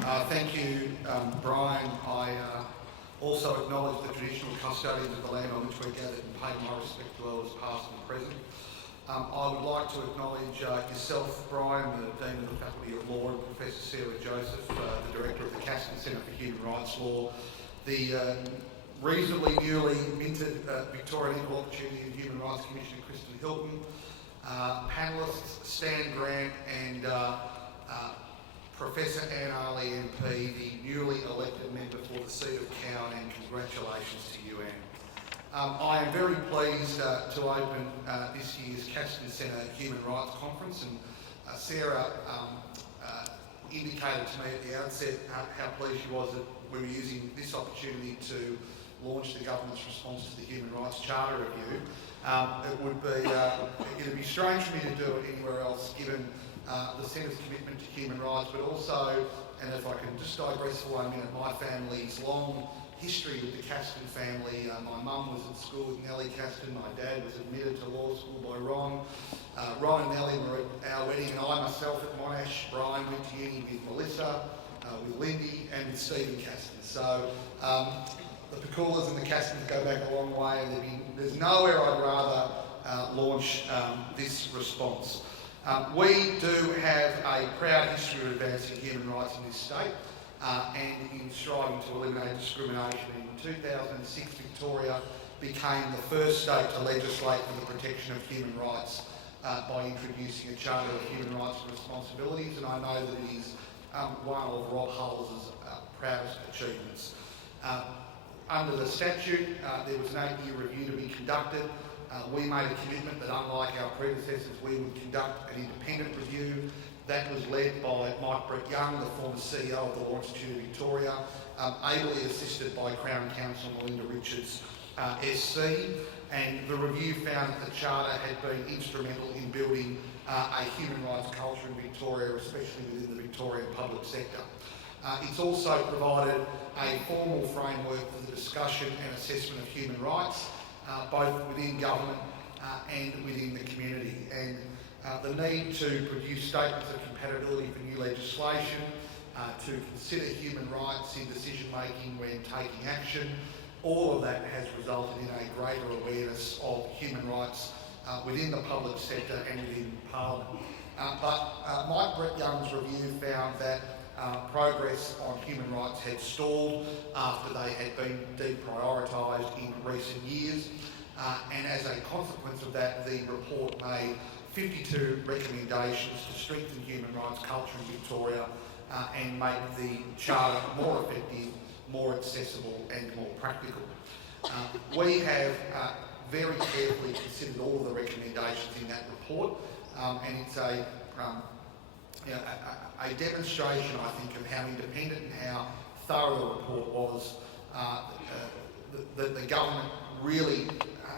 Thank you, Brian. I also acknowledge the traditional custodians of the land on which we're gathered and pay my respect to elders past and present. I would like to acknowledge yourself, Brian, the Dean of the Faculty of Law, and Professor Sarah Joseph, the Director of the Castan Centre for Human Rights Law, the reasonably newly minted Victorian Equal Opportunity and Human Rights Commissioner Kristen Hilton, panellists Stan Grant and Professor Anne Arley MP, the newly elected member for the seat of Cowan, and congratulations to you, Anne. I am very pleased to open this year's Castan Centre Human Rights Conference, and Sarah indicated to me at the outset how pleased she was that we were using this opportunity to launch the government's response to the Human Rights Charter review. It'd be strange for me to do it anywhere else, given the Centre's commitment to human rights, but also, and if I can just digress for 1 minute, my family's long history with the Castan family. My mum was at school with Nellie Castan, my dad was admitted to law school by Ron. Ron and Nellie were at our wedding, and I myself at Monash. Brian went to uni with Melissa, with Lindy, and with Stephen Castan. So the Pakulas and the Castans go back a long way, and there's nowhere I'd rather launch this response. We do have a proud history of advancing human rights in this state and in striving to eliminate discrimination. In 2006, Victoria became the first state to legislate for the protection of human rights by introducing a Charter of Human Rights and Responsibilities, and I know that it is one of Rob Hulls' proudest achievements. Under the statute, there was an 8-year review to be conducted. We made a commitment that, unlike our predecessors, we would conduct an independent review. That was led by Mike Brett-Young, the former CEO of the Law Institute of Victoria, ably assisted by Crown Counsel Melinda Richards, SC, and the review found that the Charter had been instrumental in building a human rights culture in Victoria, especially within the Victorian public sector. It's also provided a formal framework for the discussion and assessment of human rights, both within government and within the community. And the need to produce statements of compatibility for new legislation, to consider human rights in decision making when taking action, all of that has resulted in a greater awareness of human rights within the public sector and within Parliament. But Mike Brett-Young's review found that progress on human rights had stalled after they had been deprioritised in recent years, and as a consequence of that, the report made 52 recommendations to strengthen human rights culture in Victoria and make the Charter more effective, more accessible and more practical. We have very carefully considered all of the recommendations in that report, and it's a demonstration, I think, of how independent and how thorough the report was. The government really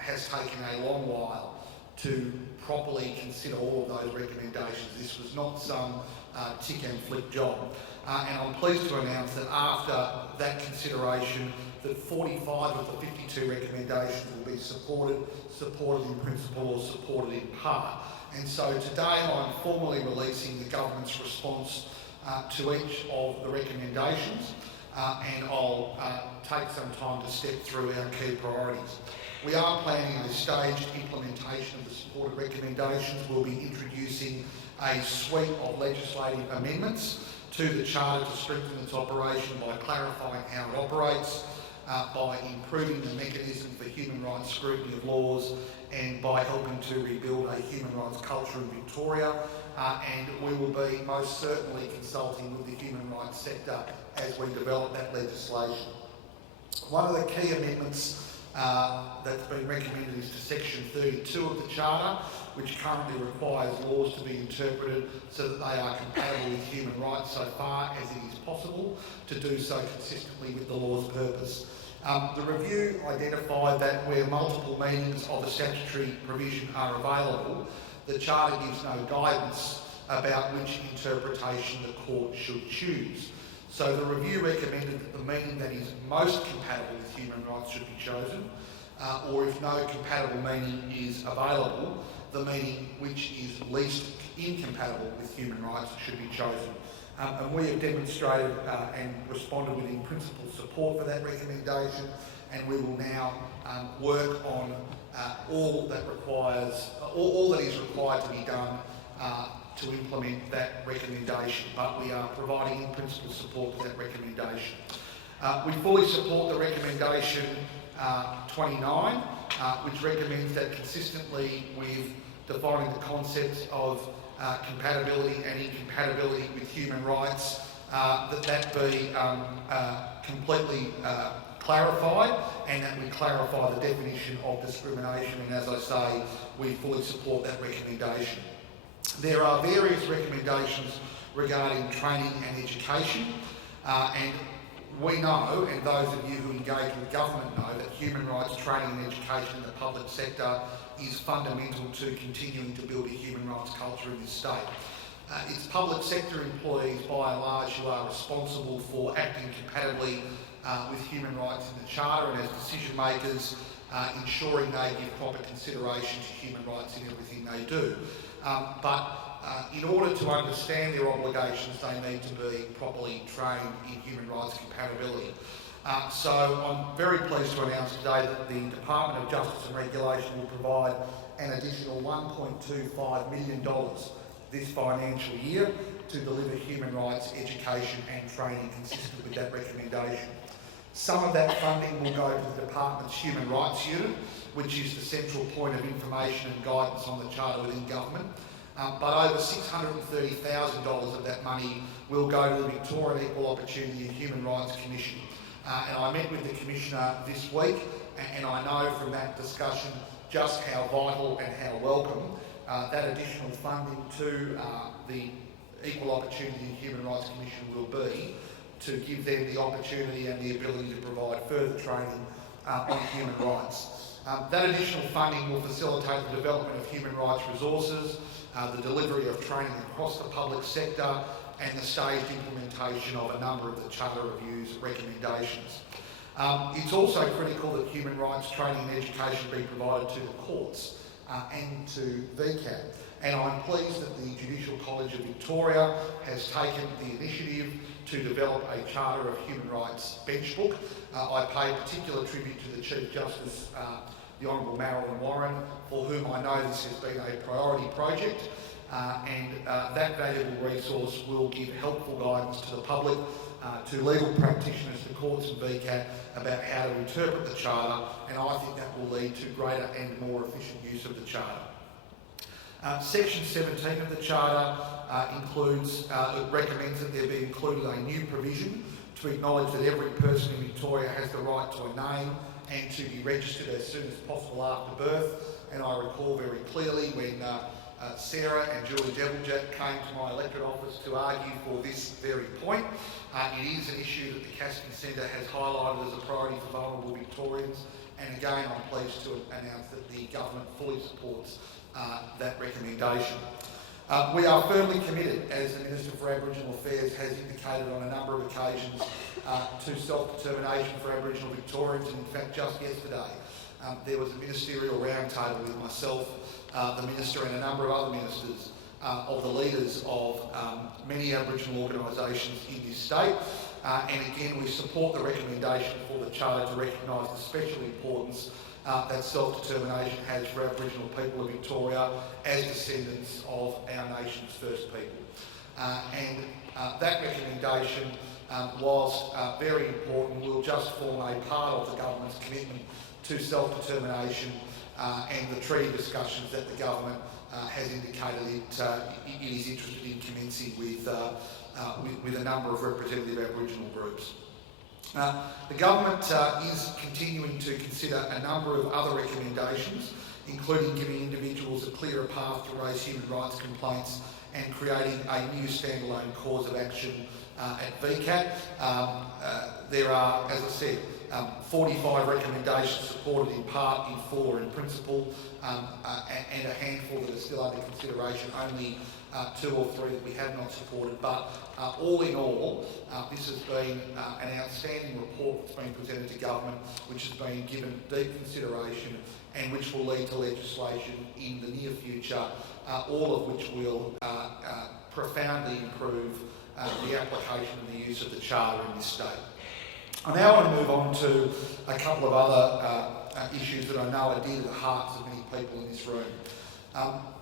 has taken a long while to properly consider all of those recommendations. This was not some tick and flick job. And I'm pleased to announce that after that consideration, that 45 of the 52 recommendations will be supported in principle or supported in part. And so today I'm formally releasing the government's response to each of the recommendations, and I'll take some time to step through our key priorities. We are planning a staged implementation of the supported recommendations. We'll be introducing a suite of legislative amendments to the Charter to strengthen its operation by clarifying how it operates, by improving the mechanism for human rights scrutiny of laws, and by helping to rebuild a human rights culture in Victoria. And we will be most certainly consulting with the human rights sector as we develop that legislation. One of the key amendments that's been recommended is to Section 32 of the Charter, which currently requires laws to be interpreted so that they are compatible with human rights so far as it is possible to do so consistently with the law's purpose. The review identified that where multiple meanings of a statutory provision are available, the Charter gives no guidance about which interpretation the court should choose. So the review recommended that the meaning that is most compatible with human rights should be chosen, or if no compatible meaning is available, the meaning which is least incompatible with human rights should be chosen. And we have demonstrated and responded with in-principle support for that recommendation, and we will now work on all that is required to be done to implement that recommendation, but we are providing in-principle support for that recommendation. We fully support the recommendation 29, which recommends that consistently with defining the concepts of compatibility and incompatibility with human rights, that be completely clarified, and that we clarify the definition of discrimination. And as I say, we fully support that recommendation. There are various recommendations regarding training and education, and we know, and those of you who engage with government know, that human rights training and education in the public sector is fundamental to continuing to build a human rights culture in this state. It's public sector employees, by and large, who are responsible for acting compatibly with human rights in the Charter, and as decision makers, ensuring they give proper consideration to human rights in everything they do. But in order to understand their obligations, they need to be properly trained in human rights compatibility. So I'm very pleased to announce today that the Department of Justice and Regulation will provide an additional $1.25 million this financial year to deliver human rights education and training consistent with that recommendation. Some of that funding will go to the Department's Human Rights Unit, which is the central point of information and guidance on the Charter within government. But over $630,000 of that money will go to the Victorian Equal Opportunity and Human Rights Commission. And I met with the Commissioner this week, and I know from that discussion just how vital and how welcome that additional funding to the Equal Opportunity and Human Rights Commission will be, to give them the opportunity and the ability to provide further training on human rights. That additional funding will facilitate the development of human rights resources, the delivery of training across the public sector, and the staged implementation of a number of the Charter Review's recommendations. It's also critical that human rights training and education be provided to the courts and to VCAT. And I'm pleased that the Judicial College of Victoria has taken the initiative to develop a Charter of Human Rights bench book. I pay particular tribute to the Chief Justice, the Honourable Marilyn Warren, for whom I know this has been a priority project, and that valuable resource will give helpful guidance to the public, to legal practitioners, to courts and VCAT about how to interpret the Charter, and I think that will lead to greater and more efficient use of the Charter. Section 17 of the Charter recommends that there be included a new provision to acknowledge that every person in Victoria has the right to a name and to be registered as soon as possible after birth. And I recall very clearly when Sarah and Julie Deviljack came to my electorate office to argue for this very point. It is an issue that the Castan Centre has highlighted as a priority for vulnerable Victorians, and again I'm pleased to announce that the government fully supports that recommendation. We are firmly committed, as the Minister for Aboriginal Affairs has indicated on a number of occasions, to self-determination for Aboriginal Victorians, and in fact just yesterday there was a ministerial roundtable with myself, the Minister and a number of other ministers of the leaders of many Aboriginal organisations in this state. And again, we support the recommendation for the Charter to recognise the special importance that self-determination has for Aboriginal people of Victoria as descendants of our nation's first people. That recommendation, whilst very important, will just form a part of the government's commitment to self-determination and the treaty discussions that the government has indicated it is interested in commencing with a number of representative Aboriginal groups. The government is continuing to consider a number of other recommendations, including giving individuals a clearer path to raise human rights complaints and creating a new standalone cause of action at VCAT. There are, as I said, 45 recommendations supported in part, in 4 in principle, and a handful that are still under consideration, only 2 or 3 that we have not supported. But all in all, this has been an outstanding report that's been presented to government, which has been given deep consideration and which will lead to legislation in the near future, all of which will profoundly improve the application and the use of the Charter in this state. I now want to move on to a couple of other issues that I know are dear to the hearts of many people in this room.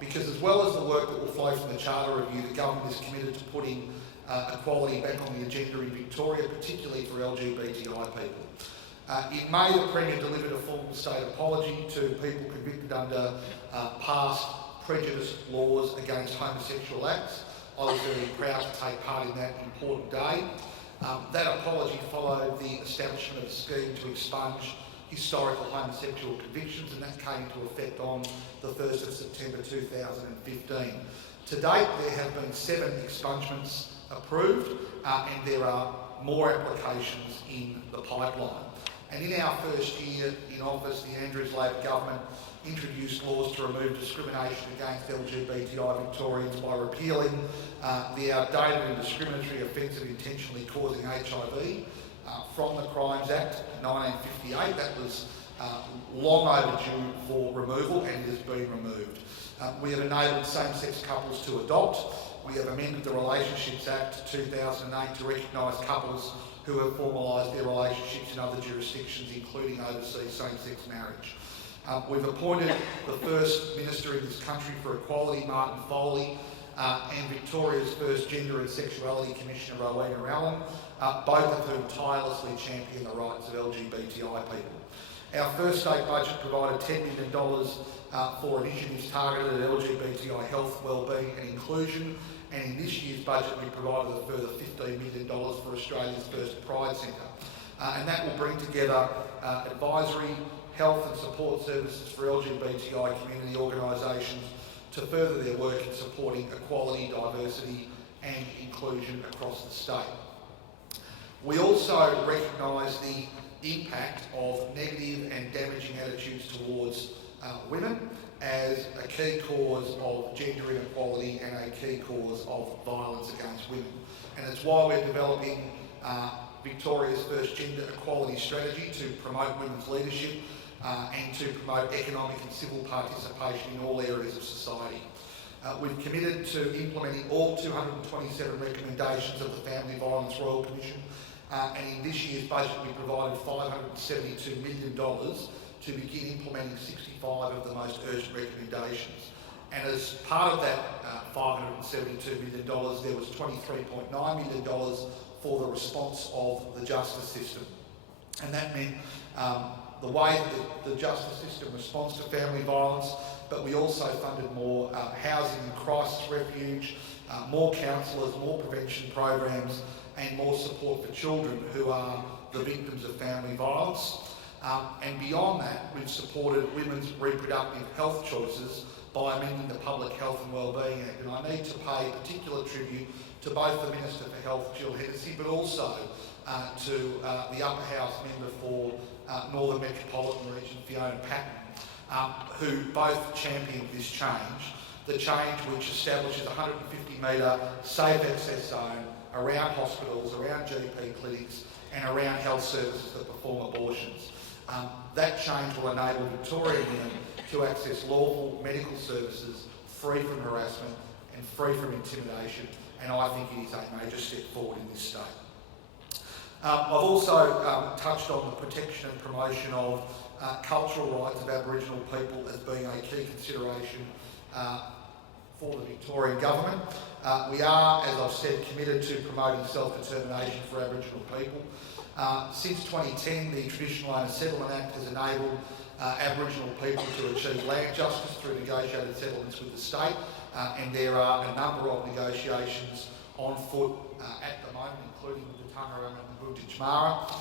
Because as well as the work that will flow from the Charter Review, the government is committed to putting equality back on the agenda in Victoria, particularly for LGBTI people. In May, the Premier delivered a formal state apology to people convicted under past prejudice laws against homosexual acts. I was very proud to take part in that important day. That apology followed the establishment of a scheme to expunge historical homosexual convictions, and that came into effect on the 1st of September 2015. To date, there have been 7 expungements approved, and there are more applications in the pipeline. And in our first year in office, the Andrews Labor government introduced laws to remove discrimination against LGBTI Victorians by repealing the outdated and discriminatory offence of intentionally causing HIV from the Crimes Act 1958. That was long overdue for removal, and it has been removed. We have enabled same-sex couples to adopt. We have amended the Relationships Act 2008 to recognise couples who have formalised their relationships in other jurisdictions, including overseas same-sex marriage. We've appointed the first Minister in this country for Equality, Martin Pakula, and Victoria's first Gender and Sexuality Commissioner, Rowena Allen, both of whom tirelessly champion the rights of LGBTI people. Our first state budget provided $10 million for initiatives targeted at LGBTI health, wellbeing and inclusion, and in this year's budget we provided a further $15 million for Australia's first Pride Centre. And that will bring together advisory, health and support services for LGBTI community organisations to further their work in supporting equality, diversity and inclusion across the state. We also recognise the impact of negative and damaging attitudes towards women as a key cause of gender inequality and a key cause of violence against women. And it's why we're developing Victoria's first gender equality strategy to promote women's leadership and to promote economic and civil participation in all areas of society. We've committed to implementing all 227 recommendations of the Family Violence Royal Commission, and in this year's budget we provided $572 million to begin implementing 65 of the most urgent recommendations. And as part of that $572 million, there was $23.9 million for the response of the justice system. And that meant the way that the justice system responds to family violence, but we also funded more housing and crisis refuge, more counsellors, more prevention programs, and more support for children who are the victims of family violence. And beyond that, we've supported women's reproductive health choices by amending the Public Health and Wellbeing Act. And I need to pay particular tribute to both the Minister for Health, Jill Hennessy, but also to the Upper House member for Northern Metropolitan Region, Fiona Patton, who both championed this change, the change which establishes a 150-metre safe access zone around hospitals, around GP clinics and around health services that perform abortions. That change will enable Victorian women to access lawful medical services free from harassment and free from intimidation, and I think it is a major step forward in this state. I've also touched on the protection and promotion of cultural rights of Aboriginal people as being a key consideration for the Victorian government. We are, as I've said, committed to promoting self-determination for Aboriginal people. Since 2010, the Traditional Owner Settlement Act has enabled Aboriginal people to achieve land justice through negotiated settlements with the state, and there are a number of negotiations on foot at the moment, including with the Tangaroa and the Bunditjmara.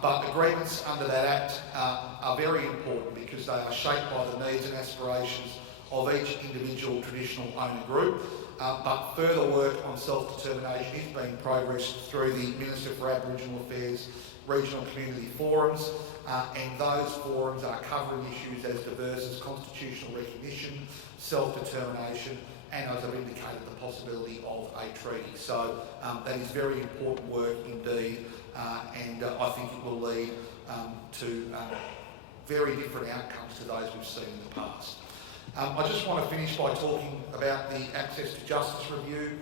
But agreements under that Act are very important because they are shaped by the needs and aspirations of each individual traditional owner group. But further work on self-determination is being progressed through the Minister for Aboriginal Affairs regional community forums, and those forums are covering issues as diverse as constitutional recognition, self-determination, and as I've indicated, the possibility of a treaty. So that is very important work indeed, and I think it will lead to very different outcomes to those we've seen in the past. I just want to finish by talking about the Access to Justice Review.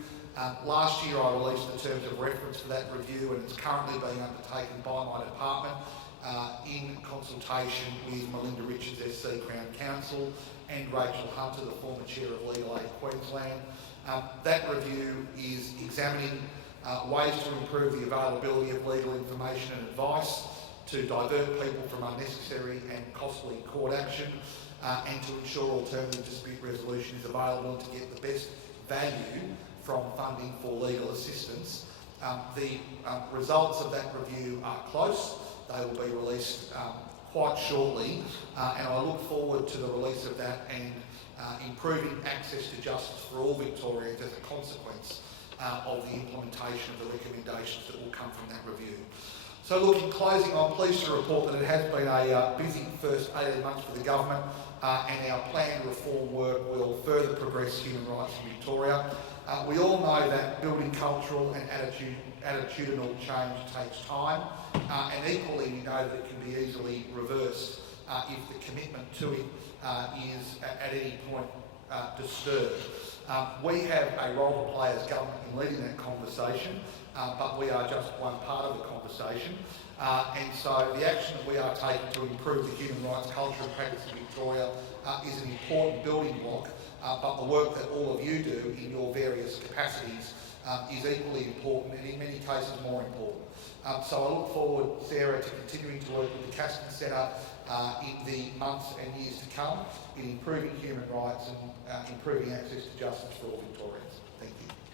Last year I released the terms of reference for that review, and it's currently being undertaken by my department in consultation with Melinda Richards, SC Crown Counsel, and Rachel Hunter, the former Chair of Legal Aid Queensland. That review is examining ways to improve the availability of legal information and advice, to divert people from unnecessary and costly court action, and to ensure alternative dispute resolution is available and to get the best value from funding for legal assistance. The results of that review are close. They will be released quite shortly, and I look forward to the release of that and improving access to justice for all Victorians as a consequence of the implementation of the recommendations that will come from that review. So look, in closing, I'm pleased to report that it has been a busy first 18 months for the government, and our planned reform work will further progress human rights in Victoria. We all know that building cultural and attitudinal change takes time, and equally we know that it can be easily reversed if the commitment to it is at any point disturbed. We have a role to play as government in leading that conversation, but we are just one part of the conversation. And so the action that we are taking to improve the human rights culture and practice in Victoria is an important building block, but the work that all of you do in your various capacities is equally important, and in many cases more important. So I look forward, Sarah, to continuing to work with the Castan Centre in the months and years to come in improving human rights and improving access to justice for all Victorians. Thank you.